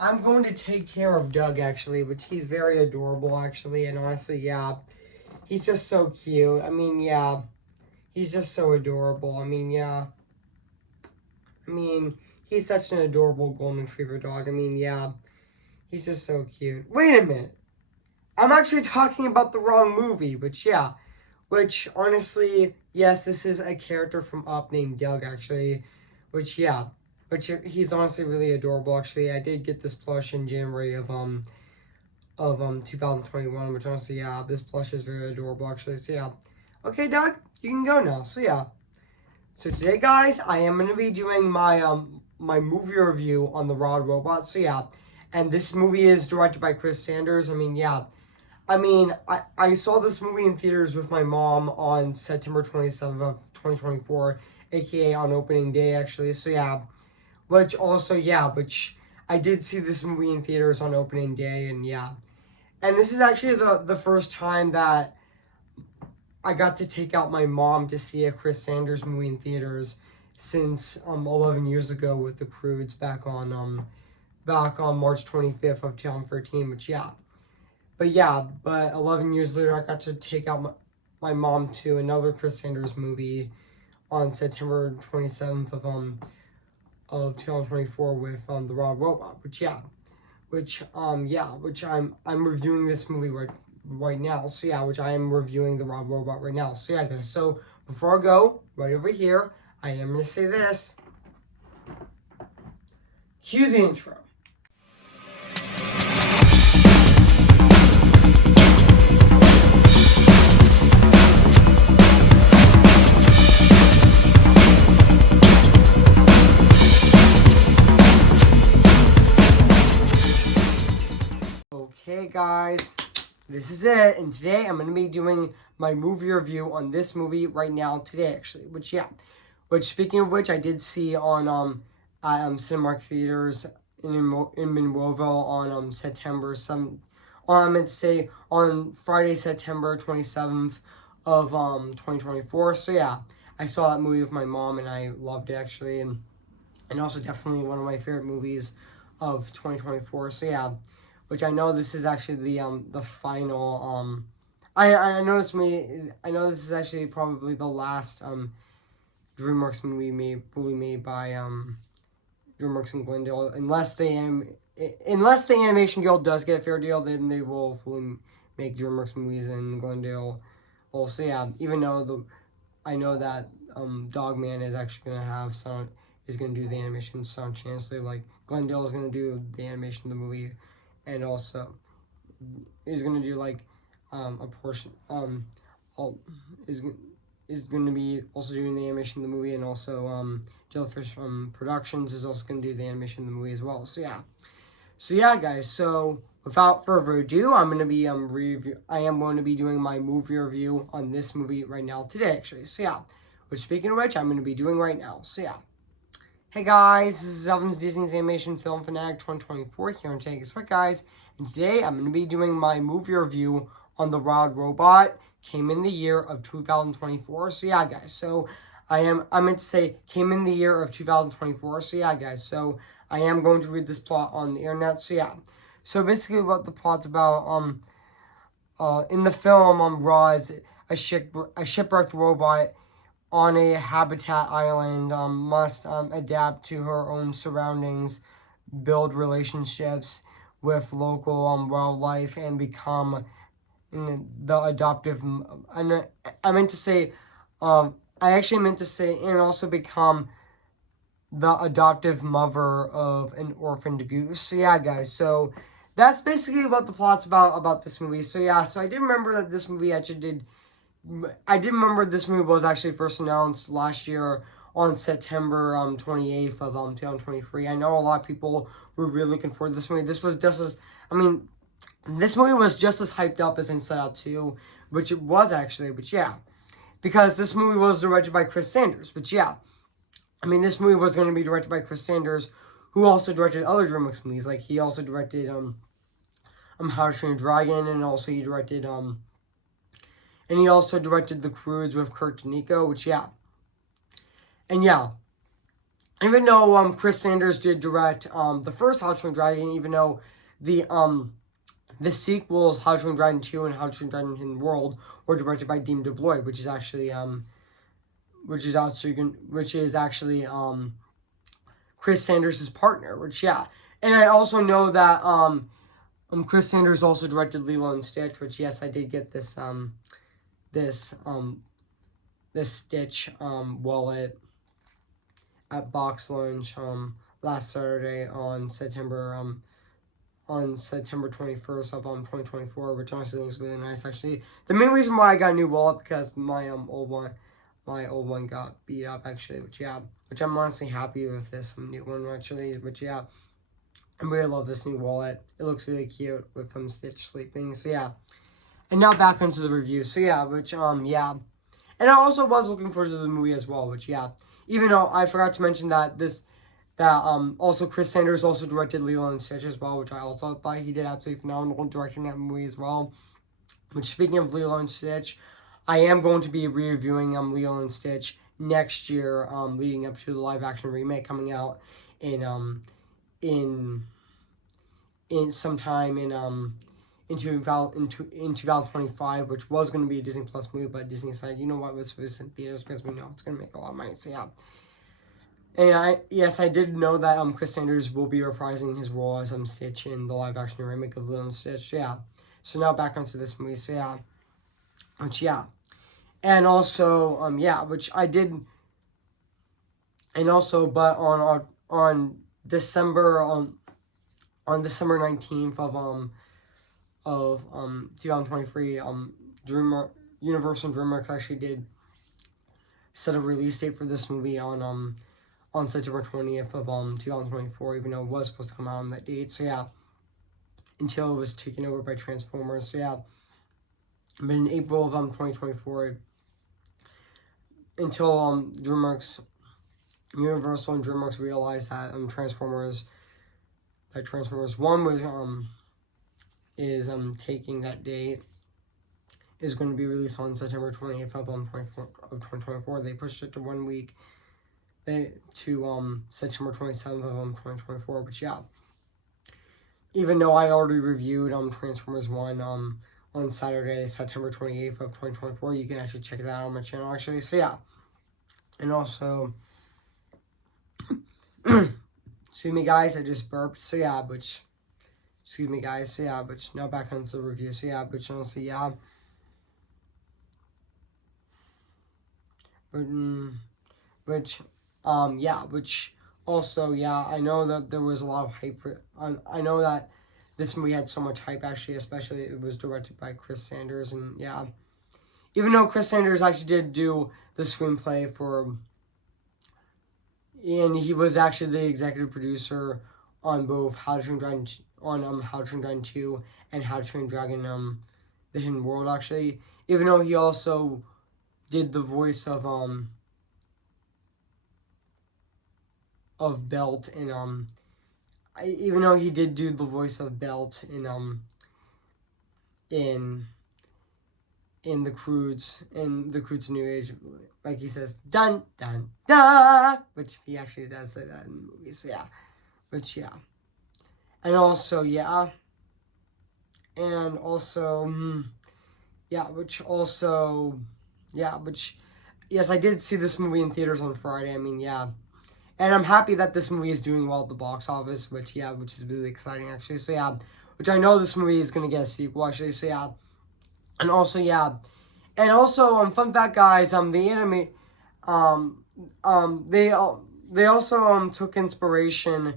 I'm going to take care of Doug, actually, which he's very adorable, actually, and honestly, yeah, he's just so cute. I mean, yeah, he's just so adorable. I mean, yeah. I mean, he's such an adorable golden retriever dog. I mean, yeah, he's just so cute. Wait a minute. I'm actually talking about the wrong movie, but yeah. Which, honestly, yes, this is a character from Up named Doug, actually. Which, yeah. Which, he's honestly really adorable, actually. I did get this plush in January of 2021, which honestly, yeah, this plush is very adorable, actually. So, yeah. Okay, Doug, you can go now. So, yeah. So today, guys, I am gonna be doing my movie review on the Rod Robot. So yeah, and this movie is directed by Chris Sanders. I mean, yeah, I saw this movie in theaters with my mom on September 27th of 2024, aka on opening day, actually. So yeah, which I did see this movie in theaters on opening day, and yeah, and this is actually the first time that I got to take out my mom to see a Chris Sanders movie in theaters since 11 years ago with the Croods back on March 25th of 2013. But 11 years later, I got to take out my mom to another Chris Sanders movie on September 27th of 2024 with the Raw Robot. Which I'm reviewing this movie right now. So yeah, which I am reviewing the Rob Robot right now. So yeah, guys. So before I go, right over here, I am gonna say this. Cue the intro. Okay, guys. This is it, and today I'm going to be doing my movie review on this movie right now today, actually. Which speaking of which, I did see on Cinemark theaters in Monroeville on September some. I meant to say on Friday, September 27th of 2024. So yeah, I saw that movie with my mom and I loved it, actually, and also definitely one of my favorite movies of 2024. So yeah, which I know this is actually the final I know this is actually probably the last DreamWorks movie fully made by DreamWorks and Glendale, unless the Animation Guild does get a fair deal, then they will fully make DreamWorks movies in Glendale. Also, yeah, even though I know that Dogman is actually gonna have is gonna do the animation simultaneously. Like Glendale is gonna do the animation of the movie, and also is gonna do like a portion all, is going to be also doing the animation of the movie, and also Jellyfish Productions is also going to do the animation of the movie as well. So yeah, guys. So without further ado, I am going to be doing my movie review on this movie right now today, actually. So yeah, which speaking of which, I'm going to be doing right now. So yeah. Hey guys, this is Elvin's Disney's Animation Film Fanatic 2024 here in Vegas, right guys? And today I'm going to be doing my movie review on the Rod Robot. Came in the year of 2024. So yeah, guys. So I meant to say came in the year of 2024. So yeah, guys. So I am going to read this plot on the internet. So yeah. So basically, what the plot's about in the film Raw is a shipwrecked robot on a habitat island must adapt to her own surroundings, build relationships with local wildlife, and become the adoptive. I meant to say, I actually meant to say, and also become the adoptive mother of an orphaned goose. So yeah, guys. So that's basically what the plot's about this movie. So yeah. So I did remember that this movie actually did. I did remember this movie was actually first announced last year on September 28th of 2023. I know a lot of people were really looking forward to this movie. This was just as this movie was just as hyped up as Inside Out 2, which it was actually, but yeah. Because this movie was directed by Chris Sanders, but yeah. This movie was going to be directed by Chris Sanders, who also directed other DreamWorks movies. Like, he also directed How to Train Your Dragon, and also he directed The Croods with Kurt Danico, which yeah. And yeah. even though Chris Sanders did direct the first How to Train Your Dragon, even though the sequels How to Train Your Dragon 2 and How to Train Your Dragon Hidden World were directed by Dean DeBlois, which is actually Chris Sanders' partner, which yeah. And I also know that Chris Sanders also directed Lilo and Stitch, which yes, I did get this Stitch wallet at Box Lunch last Saturday on September 21st of 2024, which honestly looks really nice actually. The main reason why I got a new wallet because my old one got beat up actually, which I'm honestly happy with this new one actually, which yeah. I really love this new wallet. It looks really cute with Stitch sleeping. So yeah. And now back onto the review. So yeah, which yeah. And I also was looking forward to the movie as well, which yeah. Even though I forgot to mention that also Chris Sanders also directed Lilo and Stitch as well, which I also thought he did absolutely phenomenal directing that movie as well. Which speaking of Lilo and Stitch, I am going to be reviewing Lilo and Stitch next year, leading up to the live action remake coming out in sometime in 2025, which was going to be a Disney Plus movie, but Disney decided, you know what, let's release in theaters because we know it's going to make a lot of money. So yeah. And I did know that Chris Sanders will be reprising his role as Stitch in the live action remake of Lilo and Stitch. Yeah. So now back onto this movie. So yeah. Which yeah. And also yeah, which I did. And also, but on December on December 19th of 2023, Universal DreamWorks actually did set a release date for this movie on September 20th of 2024, even though it was supposed to come out on that date. So yeah, until it was taken over by Transformers. So yeah, but in April of 2024, until DreamWorks, Universal and DreamWorks realized that Transformers 1 was is taking that date, is going to be released on September 20th of 2024. They pushed it to 1 week to September 27th of 2024. But yeah, even though I already reviewed Transformers 1 on Saturday, September 28th of 2024, you can actually check that out on my channel actually. So yeah. And also excuse me guys, I just burped. So yeah, which excuse me guys, so yeah, but now back onto the review. So yeah, but honestly, yeah. But which yeah, which also yeah, I know that there was a lot of hype for I know that this movie had so much hype actually, especially it was directed by Chris Sanders, and yeah. Even though Chris Sanders actually did do the screenplay for, and he was actually the executive producer on both How to Train Dragon How to Train Dragon 2 and How to Train Dragon The Hidden World actually. Even though he also did the voice of Belt in even though he did do the voice of Belt in the Croods New Age, like he says dun dun da, which he actually does say that in the movie. So yeah, which yeah, and also yeah, and also yeah, which also yeah, which yes, I did see this movie in theaters on Friday. I mean yeah, and I'm happy that this movie is doing well at the box office, which yeah, which is really exciting actually. So yeah, which I know this movie is gonna get a sequel actually. So yeah. And also, yeah, and also, fun fact, guys, the anime, they also took inspiration.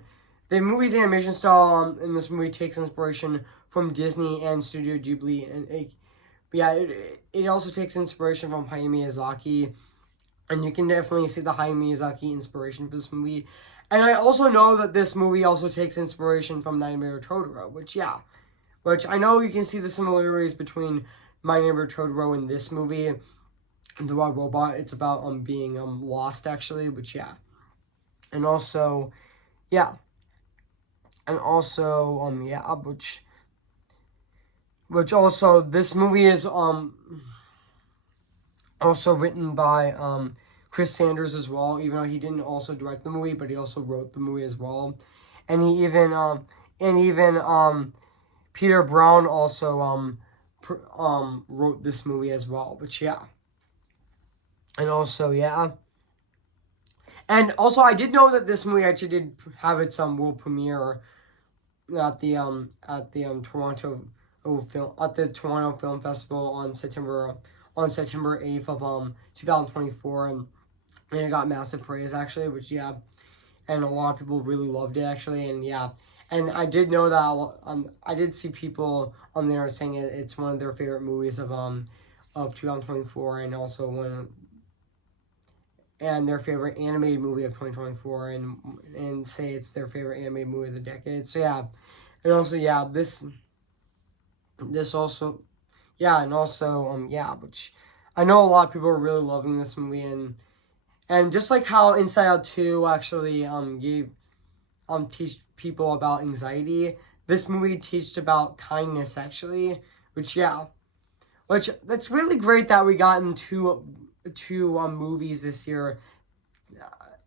The movie's animation style in this movie takes inspiration from Disney and Studio Ghibli, and yeah, it also takes inspiration from Hayao Miyazaki, and you can definitely see the Hayao Miyazaki inspiration for this movie. And I also know that this movie also takes inspiration from Nightmare Totoro, which I know you can see the similarities between My Neighbor Totoro in this movie, The Wild Robot. It's about being lost actually, which yeah, and also yeah, and also yeah, which also this movie is also written by Chris Sanders as well, even though he didn't also direct the movie, but he also wrote the movie as well. And he even Peter Brown also wrote this movie as well. But yeah. And also, yeah. And also, I did know that this movie actually did have its world premiere at the Toronto Film Festival on September 8th of 2024, and it got massive praise actually, which yeah, and a lot of people really loved it actually, and yeah. And I did know that I did see people on there saying it's one of their favorite movies of 2024, and also their favorite animated movie of 2024, and say it's their favorite animated movie of the decade. So yeah, and also yeah, this also yeah, and also yeah, which I know a lot of people are really loving this movie, and just like how Inside Out 2 actually gave teach people about anxiety, this movie teached about kindness actually, which yeah, which that's really great that we got into two movies this year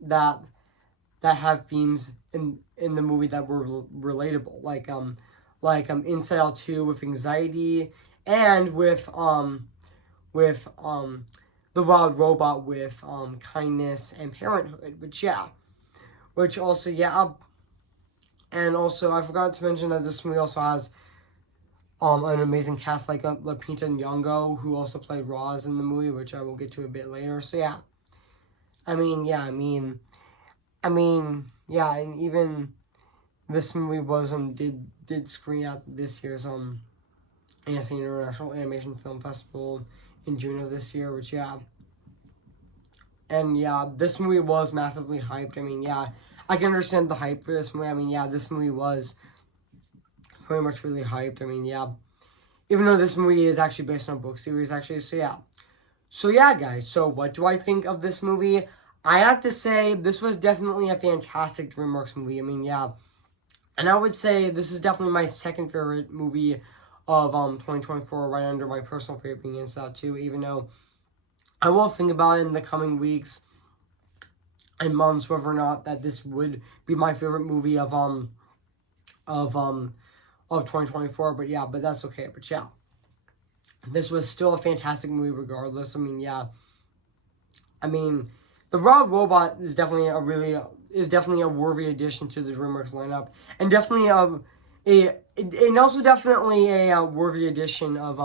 that have themes in the movie that were relatable, like Inside Out 2 with anxiety, and with the Wild Robot with kindness and parenthood, which yeah, which also yeah, and also I forgot to mention that this movie also has an amazing cast like Lupita Nyong'o, who also played Roz in the movie, which I will get to a bit later. So yeah, I mean yeah, yeah, and even this movie was did screen at this year's Annecy International Animation Film Festival in June of this year, which yeah. And yeah, this movie was massively hyped. I mean, yeah, I can understand the hype for this movie. I mean, yeah, this movie was pretty much really hyped. I mean, yeah, even though this movie is actually based on a book series, actually. So yeah. So yeah, guys. So what do I think of this movie? I have to say, this was definitely a fantastic DreamWorks movie. I mean, yeah. And I would say this is definitely my second favorite movie of 2024, right under my personal favorite being Inside Out 2, even though I will think about it in the coming weeks and months whether or not that this would be my favorite movie of 2024. But yeah, but that's okay. But yeah, this was still a fantastic movie regardless. I mean, yeah. I mean, the Wild Robot is definitely a worthy addition to the DreamWorks lineup, and definitely and also definitely a worthy addition of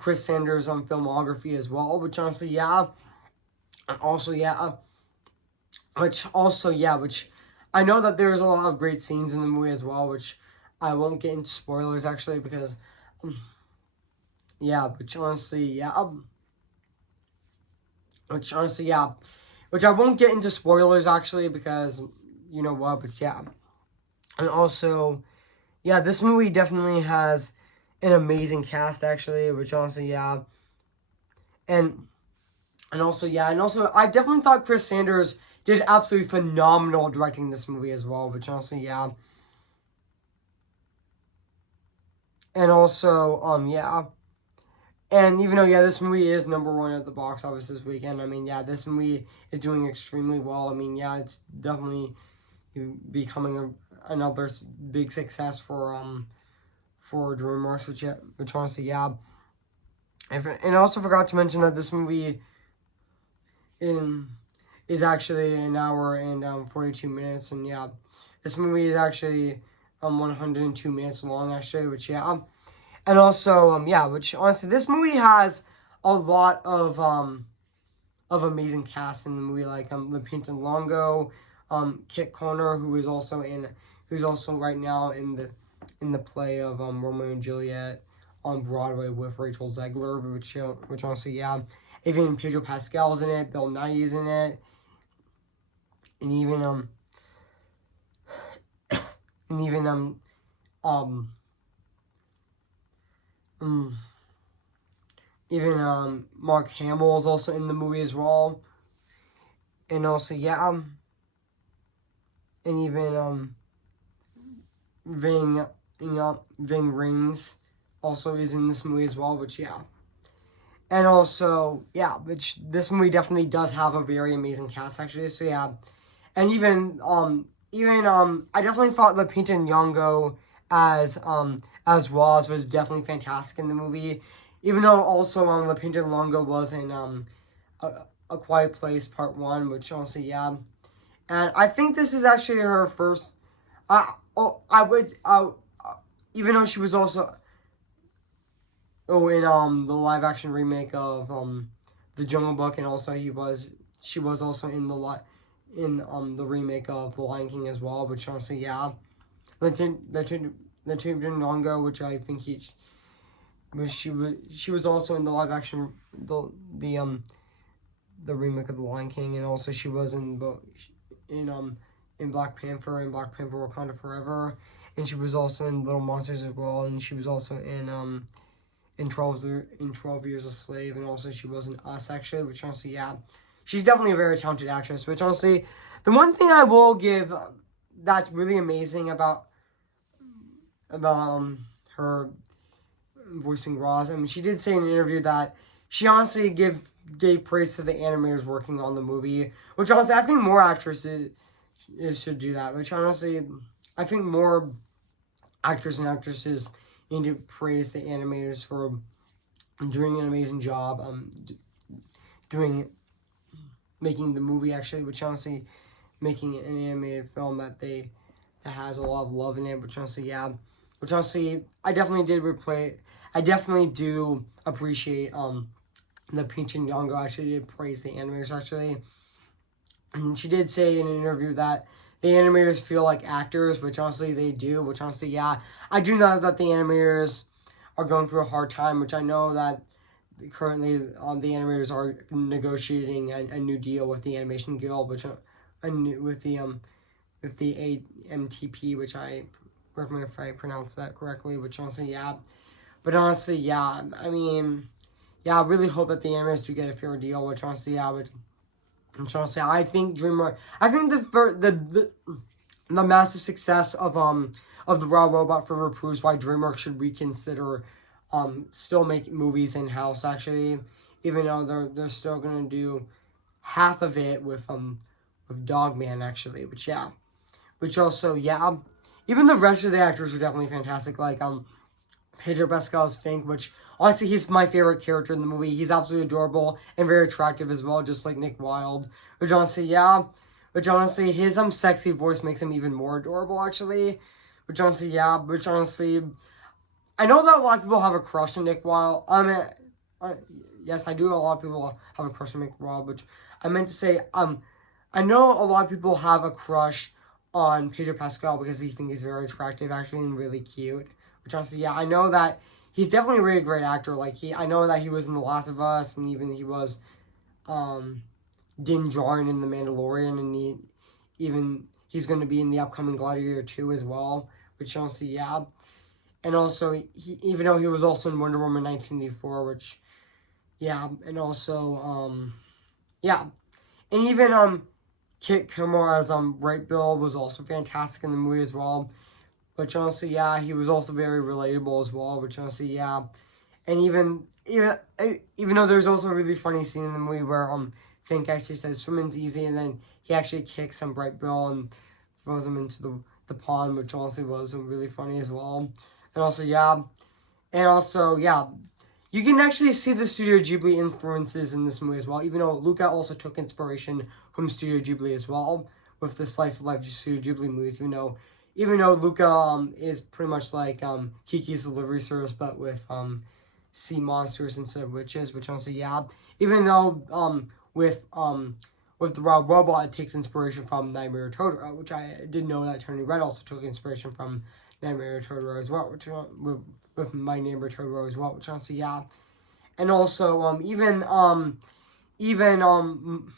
Chris Sanders' filmography as well. Which honestly, yeah, and also yeah, which I know that there's a lot of great scenes in the movie as well, which I won't get into spoilers actually because yeah, which honestly yeah. Which honestly, yeah. Which I won't get into spoilers actually because you know what, but yeah. And also, yeah, this movie definitely has an amazing cast actually, which honestly, yeah. And also, yeah, and also I definitely thought Chris Sanders did absolutely phenomenal directing this movie as well, which honestly, yeah. And also, yeah. And even though, yeah, this movie is #1 at the box office this weekend, I mean, yeah, this movie is doing extremely well. I mean, yeah, it's definitely becoming another big success for DreamWorks, which honestly, yeah. And I also forgot to mention that this movie is actually an hour and 42 minutes, and yeah, this movie is actually 102 minutes long actually, which yeah. And also, yeah, which honestly, this movie has a lot of amazing cast in the movie, like Lupita Nyong'o, Kit Connor, who's also right now in the play of Romeo and Juliet on Broadway with Rachel Zegler, which honestly, yeah, even Pedro Pascal's in it, Bill Nighy's in it, and even and even um um even Mark Hamill is also in the movie as well, and also yeah, and even Ving Ving Rhames also is in this movie as well, which yeah, And also, yeah, which this movie definitely does have a very amazing cast actually. So yeah, and even I definitely thought Lupita Nyong'o as Roz was definitely fantastic in the movie. Even though also Lupita Nyong'o was in a Quiet Place Part One, which also yeah, and I think this is actually her first. I would even though she was also in the live action remake of the Jungle Book, and also she was also in the remake of The Lion King as well, which honestly yeah, Latin Longo, which I think she was also in the live action the um the remake of The Lion King, and also she was in in Black Panther and Black Panther Wakanda Forever, and she was also in Little Monsters as well, and she was also in 12 Years a Slave, and also she was in Us actually, which honestly yeah, she's definitely a very talented actress. Which honestly, the one thing I will give that's really amazing about her voicing Roz. I mean, she did say in an interview that she honestly gave praise to the animators working on the movie, which honestly I think more actresses should do that. Which honestly, I think more actors and actresses need to praise the animators for doing an amazing job. Doing making the movie actually, which honestly making an animated film that has a lot of love in it. Which honestly, yeah, which honestly I definitely did replay. I definitely do appreciate the Peach and Yongo actually did praise the animators actually, and she did say in an interview that the animators feel like actors, which honestly they do. Which honestly, yeah, I do know that the animators are going through a hard time, which I know that currently the animators are negotiating a new deal with the Animation Guild, which with the AMTP, which I recommend if I pronounce that correctly. Which honestly, yeah, but honestly, yeah, I mean, yeah, I really hope that the animators do get a fair deal. Which honestly, yeah, which honestly, I think I think the massive success of the Raw Robot Forever proves why DreamWorks should reconsider still making movies in house actually, even though they're still gonna do half of it with Dogman actually, which yeah, which also yeah, even the rest of the actors are definitely fantastic. Like Pedro Pascal's Fink, which honestly he's my favorite character in the movie. He's absolutely adorable and very attractive as well, just like Nick Wilde. Which honestly, yeah, which honestly his sexy voice makes him even more adorable actually. Which honestly, yeah, which honestly, I know that a lot of people have a crush on Nick Wilde. Uh, yes, I do. A lot of people have a crush on Nick Wilde, which I meant to say. I know a lot of people have a crush on Peter Pascal because they think he's very attractive, actually, and really cute. Which honestly, yeah, I know that he's definitely a really great actor. I know that he was in The Last of Us, and even he was um, Din Djarin in The Mandalorian, and he's going to be in the upcoming Gladiator 2 as well. Which honestly, yeah, and also even though he was also in Wonder Woman 1984, which yeah, and also yeah, and even Kit Kilmore as Bright Bill was also fantastic in the movie as well. Which honestly, yeah, he was also very relatable as well. Which honestly, yeah, and even though there's also a really funny scene in the movie where Fink actually says swimming's easy, and then he actually kicks Bright Bill and throws him into the pond, which honestly was really funny as well. And also, yeah, you can actually see the Studio Ghibli influences in this movie as well, even though Luca also took inspiration from Studio Ghibli as well with the slice of life Studio Ghibli movies. Even though Luca is pretty much like Kiki's Delivery Service, but with sea monsters instead of witches, which honestly, yeah. Even though with the Raw Robot, it takes inspiration from Nightmare Totoro, which I didn't know that Tony Red also took inspiration from Nightmare Totoro as well, which with My Neighbor Totoro as well, which honestly, yeah. And also, even even um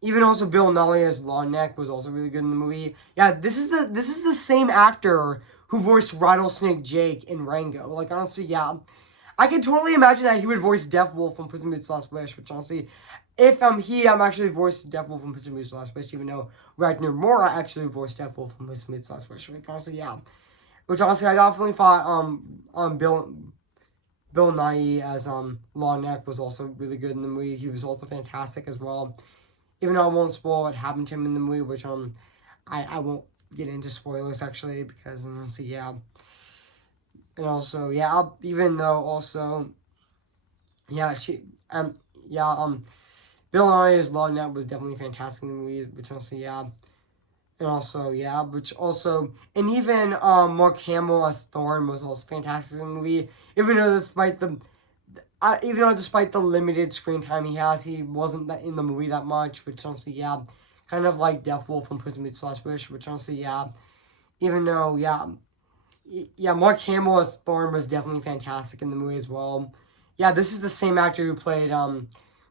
even also Bill Nighy as Longneck was also really good in the movie. Yeah, this is the same actor who voiced Rattlesnake Jake in Rango. Like honestly, yeah, I can totally imagine that he would voice Death Wolf from Puss in Boots: Last Wish, which honestly, if he actually voiced Death Wolf from Puss in Boots: Last Wish, even though Ragnar Mora actually voiced Death Wolf from Puss in Boots: Last Wish. Like honestly, yeah, which honestly I definitely thought Bill Bill Nighy as Longneck was also really good in the movie. He was also fantastic as well. Even though I won't spoil what happened to him in the movie, which I won't get into spoilers actually because so yeah, and also yeah, even though also yeah she yeah Bill Nighy's Longneck was definitely fantastic in the movie, which also yeah. And also, yeah, which also, and even Mark Hamill as Thorn was also fantastic in the movie. Even though despite the limited screen time he has, he wasn't that in the movie that much. Which honestly, yeah, kind of like Deathwolf from Prison Meets Last Wish. Which honestly, yeah, even though yeah, Mark Hamill as Thorn was definitely fantastic in the movie as well. Yeah, this is the same actor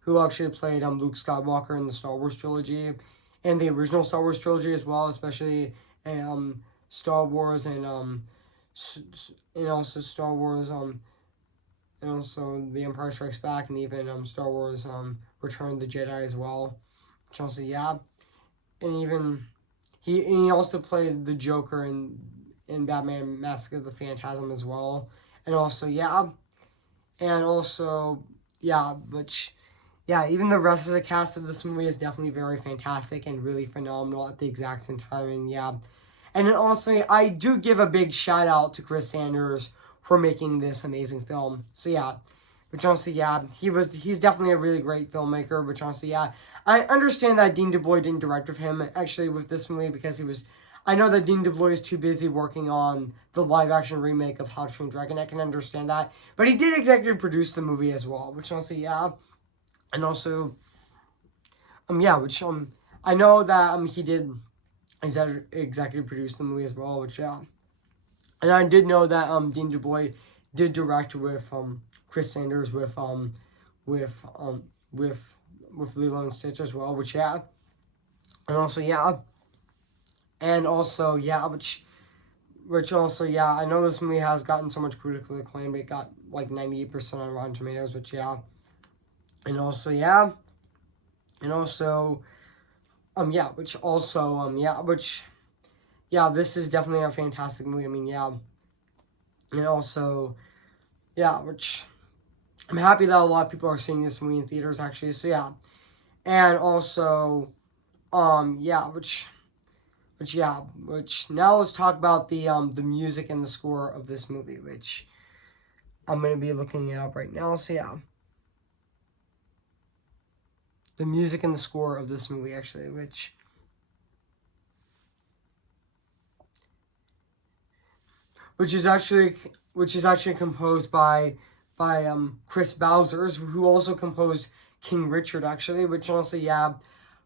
who actually played Luke Skywalker in the Star Wars trilogy, and the original Star Wars trilogy as well, especially Star Wars and also Star Wars and also The Empire Strikes Back, and even Star Wars Return of the Jedi as well. Which also yeah, and even he also played the Joker in Batman Mask of the Phantasm as well. And also yeah, which yeah, even the rest of the cast of this movie is definitely very fantastic and really phenomenal at the exact same time. And yeah, and honestly, I do give a big shout out to Chris Sanders for making this amazing film. So yeah, which honestly, yeah, he's definitely a really great filmmaker. Which honestly, yeah, I understand that Dean DeBlois didn't direct with him actually with this movie because he was. I know that Dean DeBlois is too busy working on the live action remake of How to Train Dragon. I can understand that, but he did executive produce the movie as well. Which honestly, yeah, and also yeah, which I know that he did executive produce the movie as well. Which yeah. And I did know that Dean DuBois did direct with Chris Sanders with um with with Lilo and Stitch as well, which yeah, and also yeah, and also yeah, which also yeah, I know this movie has gotten so much critical acclaim. It got like 98% on Rotten Tomatoes, which yeah, and also yeah, and also yeah, which also yeah, which yeah, this is definitely a fantastic movie. I mean yeah, and also yeah, which I'm happy that a lot of people are seeing this movie in theaters actually. So yeah, and also yeah, which now let's talk about the music and the score of this movie, which I'm gonna be looking it up right now. So yeah, the music and the score of this movie actually, which is actually which is actually composed by Chris Bowsers, who also composed King Richard actually, which honestly yeah.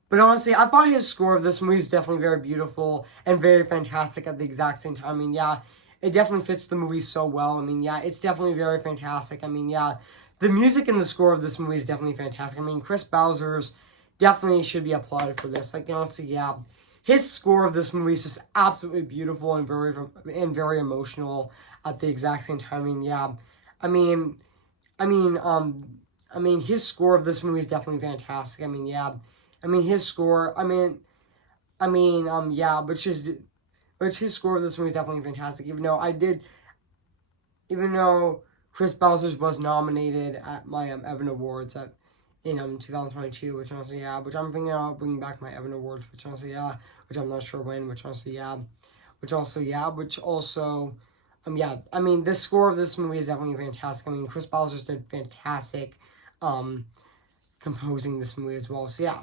But honestly, I thought his score of this movie is definitely very beautiful and very fantastic at the exact same time. I mean, yeah, it definitely fits the movie so well. I mean, yeah, it's definitely very fantastic. I mean, yeah, the music and the score of this movie is definitely fantastic. I mean, Chris Bowser's definitely should be applauded for this. Like, honestly, yeah, his score of this movie is just absolutely beautiful and very emotional at the exact same time. I mean, yeah, I mean, I mean, I mean, his score of this movie is definitely fantastic. I mean, yeah, I mean his score. Yeah, which his score of this movie is definitely fantastic. Even though Chris Bowser's was nominated at my Evan Awards in 2022, which honestly yeah, which I'm thinking about bringing back my Evan Awards, which honestly yeah, which I'm not sure when, which honestly yeah, which also yeah, I mean the score of this movie is definitely fantastic. I mean Chris Bowser's did fantastic um composing this movie as well. So yeah.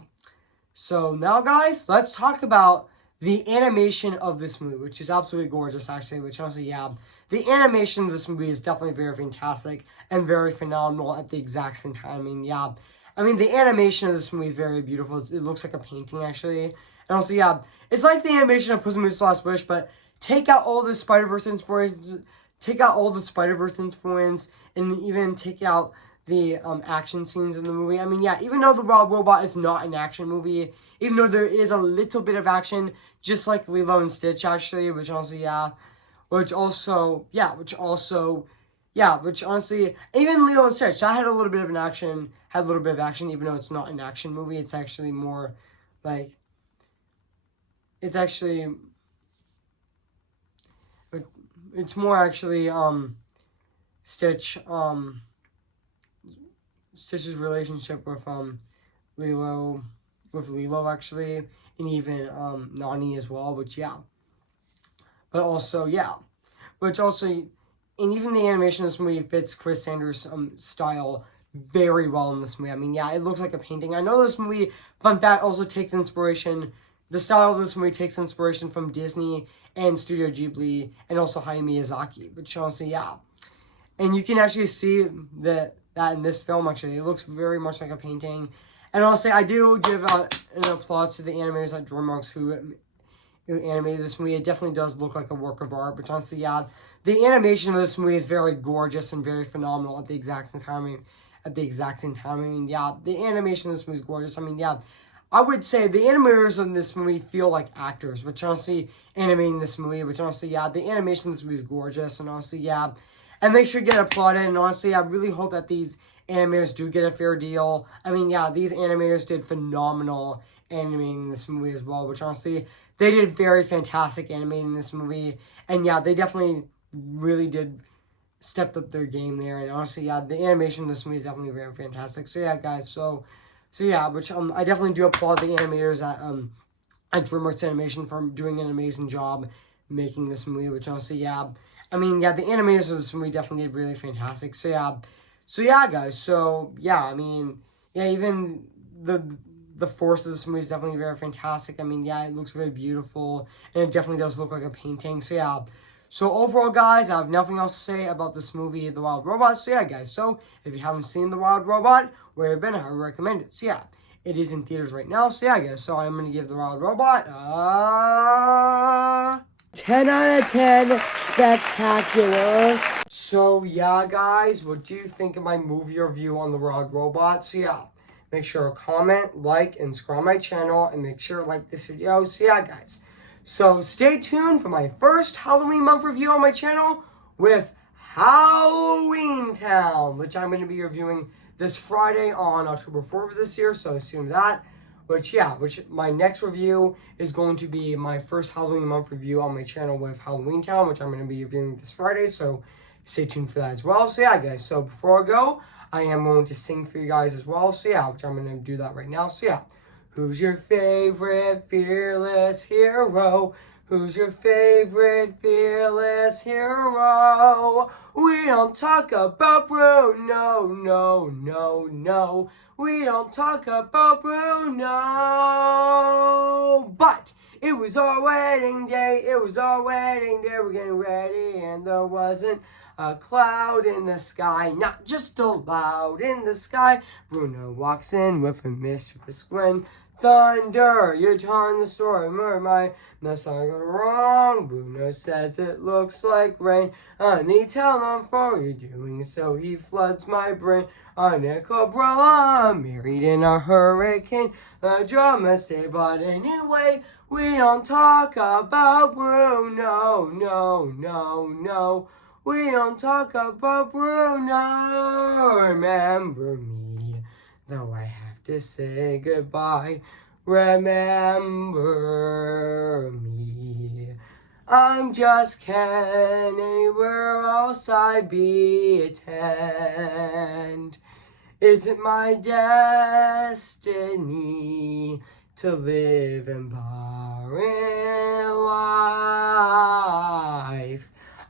So now, guys, let's talk about the animation of this movie, which is absolutely gorgeous, actually. Which honestly, yeah, the animation of this movie is definitely very fantastic and very phenomenal at the exact same time. I mean, yeah, I mean the animation of this movie is very beautiful. It looks like a painting, actually, and also, yeah, it's like the animation of Puss in Boots: Last Wish, but take out all the Spider Verse inspirations, take out all the Spider Verse influence, and even take out the action scenes in the movie. I mean, yeah, even though the Wild Robot is not an action movie, even though there is a little bit of action, just like Lilo and Stitch, actually, which also, yeah, which honestly, even Lilo and Stitch, that had a little bit of action, even though it's not an action movie. It's actually more like, it's actually, it's more actually, Stitch's relationship Lilo Lilo actually, and even Nani as well. But also which also, and even the animation of this movie fits Chris Sanders' style very well in this movie. I mean, it looks like a painting. I know this movie, fun fact, also takes inspiration. The style of this movie takes inspiration from Disney and Studio Ghibli, and also Hayao Miyazaki. But honestly, and you can actually see that in this film. Actually, it looks very much like a painting. And also, I do give an applause to the animators at DreamWorks who animated this movie. It definitely does look like a work of art. But honestly, the animation of this movie is very gorgeous and very phenomenal at the exact same time. I mean, the animation of this movie is gorgeous. I mean, I would say the animators in this movie feel like actors, which honestly, animating this movie, which honestly, the animation of this movie is gorgeous, and honestly, and they should get applauded, and honestly, I really hope that these animators do get a fair deal. I mean, these animators did phenomenal animating this movie as well, which honestly, they did very fantastic animating this movie, and they definitely really did step up their game there, and honestly, the animation in this movie is definitely very fantastic. So guys, which I definitely do applaud the animators at DreamWorks Animation for doing an amazing job making this movie, which honestly, I mean, the animators of this movie definitely did really fantastic. Guys, I mean, even the force of this movie is definitely very fantastic. I mean, it looks very beautiful, and it definitely does look like a painting. So overall, guys, I have nothing else to say about this movie, The Wild Robot. Guys, so if you haven't seen The Wild Robot, where have been, I would recommend it. It is in theaters right now. Guys, so I'm going to give The Wild Robot 10 out of 10 spectacular. So guys, what do you think of my movie review on The Wild Robot? Make sure to comment, like, and subscribe my channel, and make sure to like this video. Guys. So stay tuned for my first Halloween month review on my channel with Halloween Town, which I'm going to be reviewing this Friday on October 4th of this year. So stay tuned to that. Which my next review is going to be my first Halloween month review on my channel with Halloween Town, which I'm going to be reviewing this Friday. So stay tuned for that as well. Guys. So before I go, I am going to sing for you guys as well. Which I'm going to do that right now. Who's your favorite fearless hero? Who's your favorite fearless hero? We don't talk about Bruno, no. We don't talk about Bruno. But it was our wedding day, we're getting ready, and there wasn't a cloud in the sky, not just a loud in the sky. Bruno walks in with a mischievous grin. Thunder, you turn the story, my that's not wrong. Bruno says it looks like rain. Honey, tell him for you doing so. He floods my brain. A nickel umbrella, married in a hurricane. The drama stay, but anyway, we don't talk about Bruno, no. We don't talk about Bruno. Remember me, though I have to say goodbye. Remember me. I'm just Ken, anywhere else I'd be attend. Is it my destiny to live in barren life?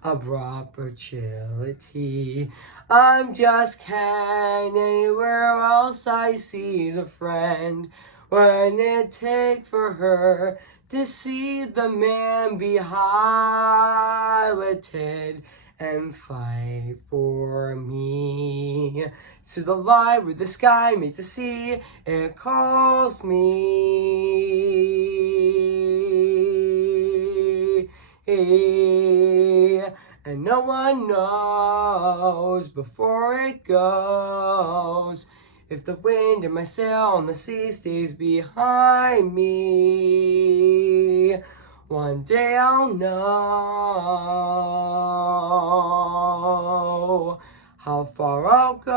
A proper chility. I'm just Ken, anywhere else I see is a friend. When it take for her to see the man be highlighted and fight for me. To the light where the sky meets the sea, it calls me. And no one knows before it goes if the wind in my sail on the sea stays behind me. One day I'll know how far I'll go.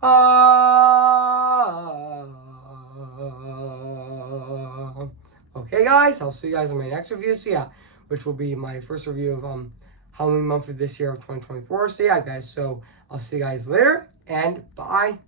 Oh. Okay, guys, I'll see you guys in my next review. So yeah, which will be my first review of Halloween month for this year of 2024. So yeah, guys, so I'll see you guys later, and bye.